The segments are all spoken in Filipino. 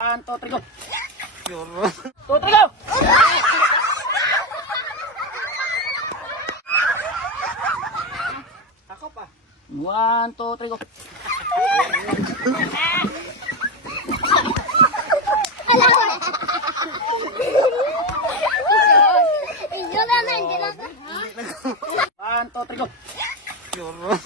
1, 2, 3, go! 2, 3, go! Ako pa. 1, 2, 3, go! Video naman, di lang. 1, 2, 3, go! Duse.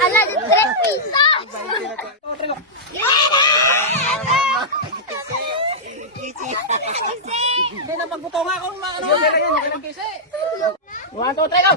Ala, di 3 pesos. 2, 3, go! Hindi na pagbuto nga kung ano. 1, 2, 3, go!